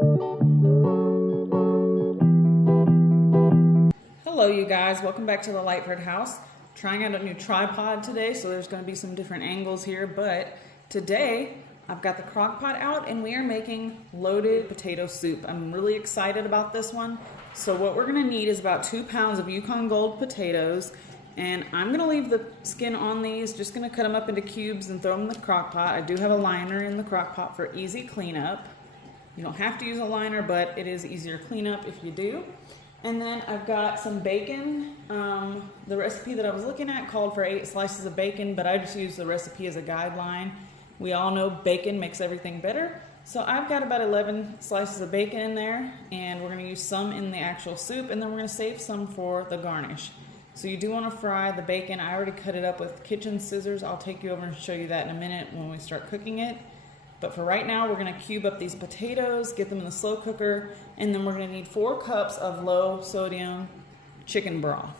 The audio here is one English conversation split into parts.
Hello you guys, welcome back to the Lightford house. Trying out a new tripod today, so there's going to be some different angles here, but today I've got the crock pot out and we are making loaded potato soup. I'm really excited about this one. So what we're going to need is about 2 pounds of Yukon Gold potatoes, and I'm going to leave the skin on these, just going to cut them up into cubes and throw them in the crock pot. I do have a liner in the crock pot for easy cleanup. You don't have to use a liner, but it is easier cleanup if you do. And then I've got some bacon. The recipe that I was looking at called for 8 slices of bacon, but I just used the recipe as a guideline. We all know bacon makes everything better. So I've got about 11 slices of bacon in there, and we're gonna use some in the actual soup, and then we're gonna save some for the garnish. So you do wanna fry the bacon. I already cut it up with kitchen scissors. I'll take you over and show you that in a minute when we start cooking it. But for right now, we're gonna cube up these potatoes, get them in the slow cooker, and then we're gonna need 4 cups of low sodium chicken broth.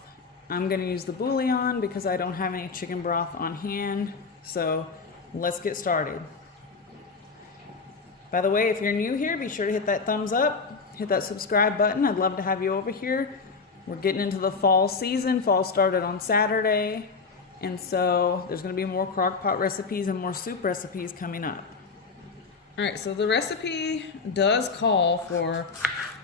I'm gonna use the bouillon because I don't have any chicken broth on hand. So let's get started. By the way, if you're new here, be sure to hit that thumbs up, hit that subscribe button. I'd love to have you over here. We're getting into the fall season. Fall started on Saturday. And so there's gonna be more crock pot recipes and more soup recipes coming up. All right, so the recipe does call for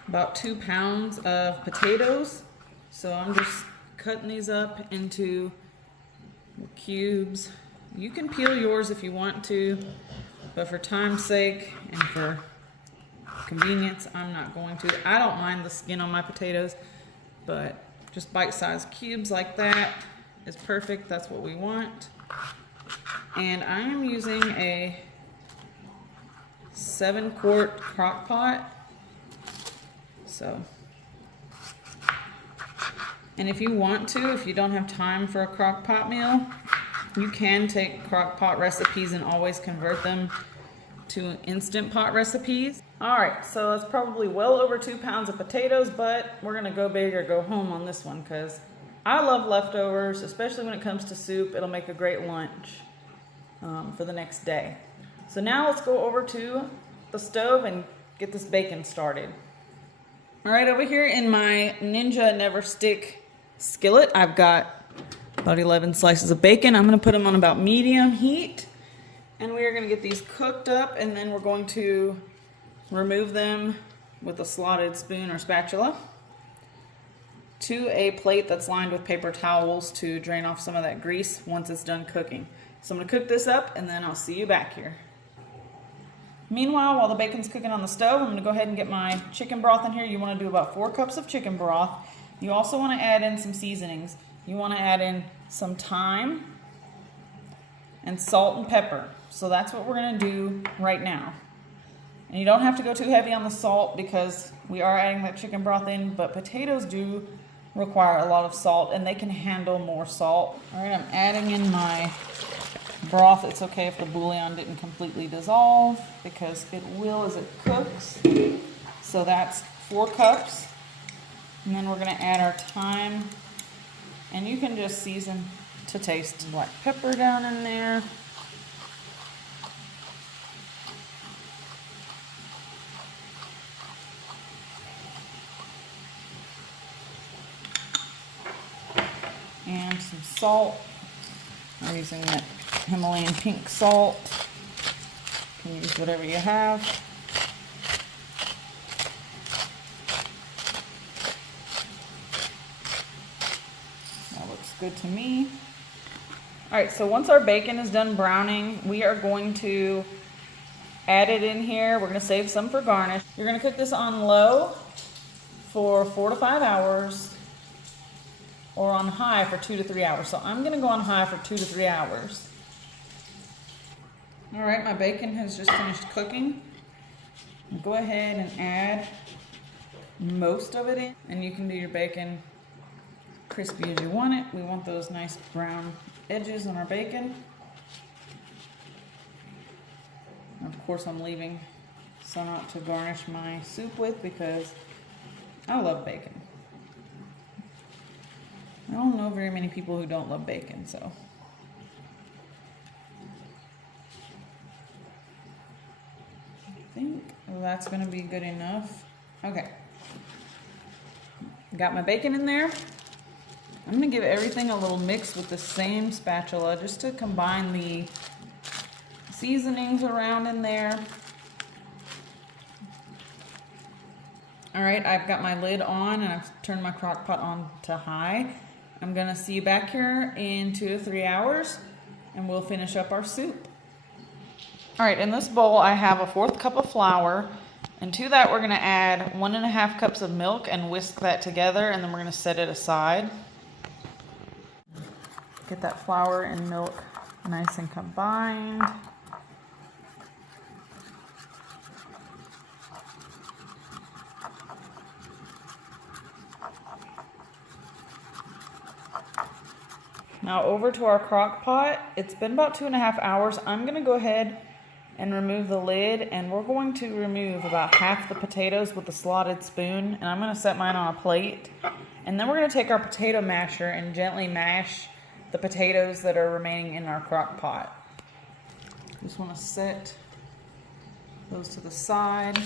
about 2 pounds of potatoes. So I'm just cutting these up into cubes. You can peel yours if you want to, but for time's sake and for convenience, I'm not going to. I don't mind the skin on my potatoes, but just bite-sized cubes like that is perfect. That's what we want. And I am using a 7-quart crock pot. So, and if you want to, if you don't have time for a crock pot meal, you can take crock pot recipes and always convert them to instant pot recipes. All right, so it's probably well over 2 pounds of potatoes, but we're gonna go big or go home on this one because I love leftovers, especially when it comes to soup. It'll make a great lunch for the next day. So now let's go over to the stove and get this bacon started. All right, over here in my Ninja Never Stick skillet, I've got about 11 slices of bacon. I'm gonna put them on about medium heat, and we are gonna get these cooked up, and then we're going to remove them with a slotted spoon or spatula to a plate that's lined with paper towels to drain off some of that grease once it's done cooking. So I'm gonna cook this up, and then I'll see you back here. Meanwhile, while the bacon's cooking on the stove, I'm gonna go ahead and get my chicken broth in here. You wanna do about 4 cups of chicken broth. You also wanna add in some seasonings. You wanna add in some thyme and salt and pepper. So that's what we're gonna do right now. And you don't have to go too heavy on the salt because we are adding that chicken broth in, but potatoes do require a lot of salt and they can handle more salt. All right, I'm adding in my broth. It's okay if the bouillon didn't completely dissolve because it will as it cooks. So that's 4 cups. And then we're gonna add our thyme, and you can just season to taste. Black pepper down in there. And some salt. I'm using that Himalayan pink salt. You can use whatever you have. That looks good to me. All right, so once our bacon is done browning, we are going to add it in here. We're gonna save some for garnish. You're gonna cook this on low for 4 to 5 hours, or on high for 2 to 3 hours. So I'm gonna go on high for 2 to 3 hours. All right, my bacon has just finished cooking. I'll go ahead and add most of it in, and you can do your bacon crispy as you want it. We want those nice brown edges on our bacon. And of course, I'm leaving some out to garnish my soup with because I love bacon. I don't know very many people who don't love bacon, so. I think that's gonna be good enough. Okay. Got my bacon in there. I'm gonna give everything a little mix with the same spatula just to combine the seasonings around in there. All right, I've got my lid on and I've turned my crock pot on to high. I'm gonna see you back here in 2 to 3 hours and we'll finish up our soup. All right, in this bowl I have a 1/4 cup of flour, and to that we're gonna add 1½ cups of milk and whisk that together, and then we're gonna set it aside. Get that flour and milk nice and combined. Now over to our crock pot. It's been about 2½ hours. I'm gonna go ahead and remove the lid, and we're going to remove about half the potatoes with a slotted spoon, and I'm gonna set mine on a plate. And then we're gonna take our potato masher and gently mash the potatoes that are remaining in our crock pot. Just wanna set those to the side.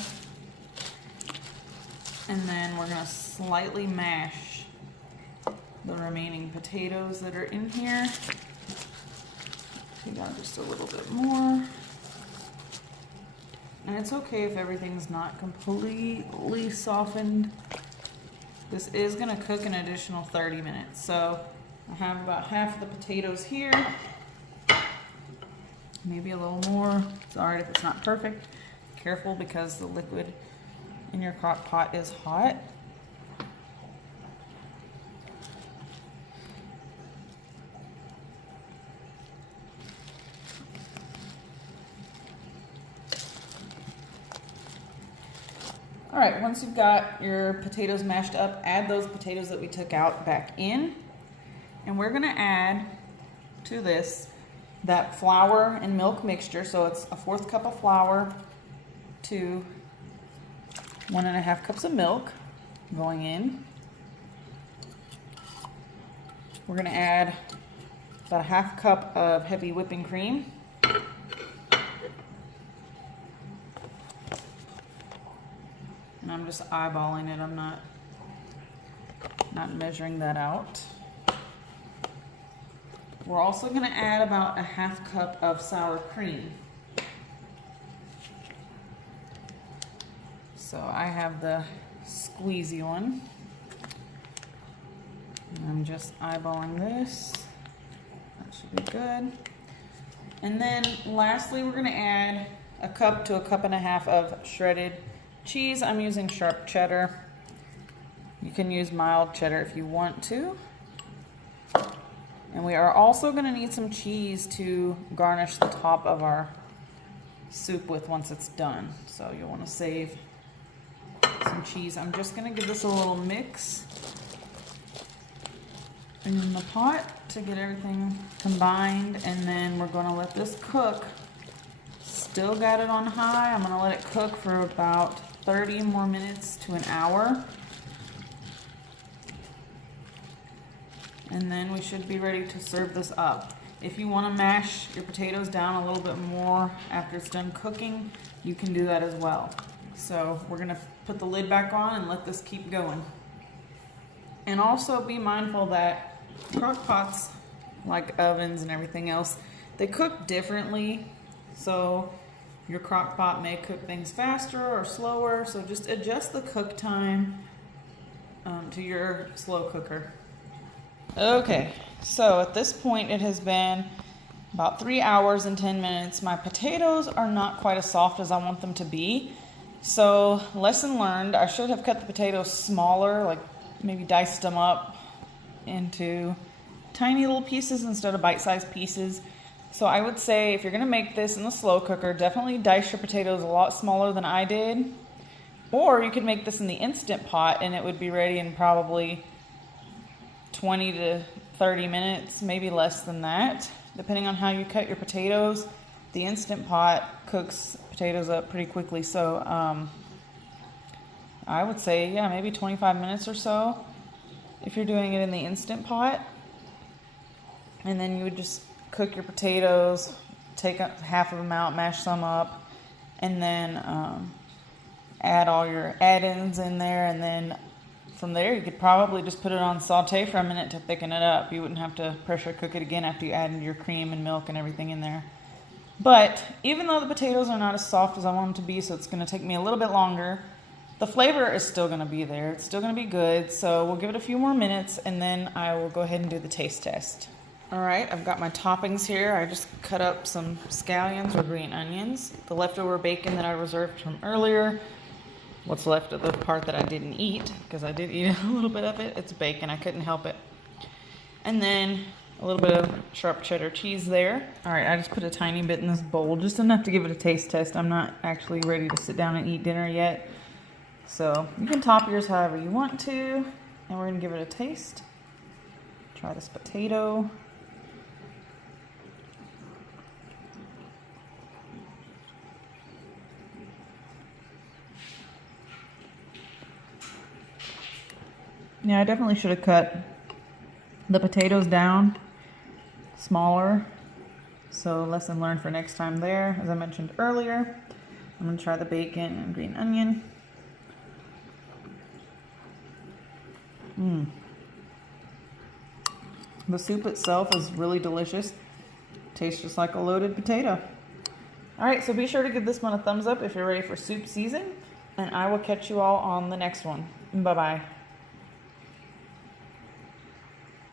And then we're gonna slightly mash the remaining potatoes that are in here. Take out just a little bit more. And it's okay if everything's not completely softened. This is gonna cook an additional 30 minutes. So I have about half the potatoes here. Maybe a little more. It's all right if it's not perfect. Careful because the liquid in your crock pot is hot. All right, once you've got your potatoes mashed up, add those potatoes that we took out back in. And we're gonna add to this that flour and milk mixture. So it's a 1/4 cup of flour to 1½ cups of milk going in. We're gonna add about a 1/2 cup of heavy whipping cream. And I'm just eyeballing it. I'm not measuring that out. We're also going to add about a 1/2 cup of sour cream. So I have the squeezy one. And I'm just eyeballing this. That should be good. And then lastly, we're going to add a cup to a 1.5 cups of shredded cheese. I'm using sharp cheddar. You can use mild cheddar if you want to. And we are also going to need some cheese to garnish the top of our soup with once it's done. So you'll want to save some cheese. I'm just going to give this a little mix in the pot to get everything combined, and then we're going to let this cook. Still got it on high. I'm going to let it cook for about 30 more minutes to an hour. And then we should be ready to serve this up. If you want to mash your potatoes down a little bit more after it's done cooking, you can do that as well. So we're going to put the lid back on and let this keep going. And also be mindful that crock pots, like ovens and everything else, they cook differently. So your crock pot may cook things faster or slower, so just adjust the cook time to your slow cooker. Okay, so at this point it has been about 3 hours and 10 minutes. My potatoes are not quite as soft as I want them to be. So lesson learned, I should have cut the potatoes smaller, like maybe diced them up into tiny little pieces instead of bite-sized pieces. So I would say if you're going to make this in the slow cooker, definitely dice your potatoes a lot smaller than I did. Or you could make this in the Instant Pot and it would be ready in probably 20 to 30 minutes, maybe less than that. Depending on how you cut your potatoes, the Instant Pot cooks potatoes up pretty quickly. So I would say, yeah, maybe 25 minutes or so if you're doing it in the Instant Pot. And then you would just cook your potatoes, take half of them out, mash some up, and then add all your add-ins in there, and then from there you could probably just put it on saute for a minute to thicken it up. You wouldn't have to pressure cook it again after you add your cream and milk and everything in there. But even though the potatoes are not as soft as I want them to be, so it's going to take me a little bit longer, the flavor is still going to be there. It's still going to be good. So we'll give it a few more minutes, and then I will go ahead and do the taste test. All right, I've got my toppings here. I just cut up some scallions or green onions, the leftover bacon that I reserved from earlier, what's left of the part that I didn't eat, because I did eat a little bit of it. It's bacon, I couldn't help it. And then a little bit of sharp cheddar cheese there. All right, I just put a tiny bit in this bowl, just enough to give it a taste test. I'm not actually ready to sit down and eat dinner yet. So you can top yours however you want to. And we're gonna give it a taste. Try this potato. Yeah, I definitely should have cut the potatoes down smaller. So lesson learned for next time there. As I mentioned earlier, I'm gonna try the bacon and green onion. The soup itself is really delicious. Tastes just like a loaded potato. All right, so be sure to give this one a thumbs up if you're ready for soup season, and I will catch you all on the next one. Bye-bye.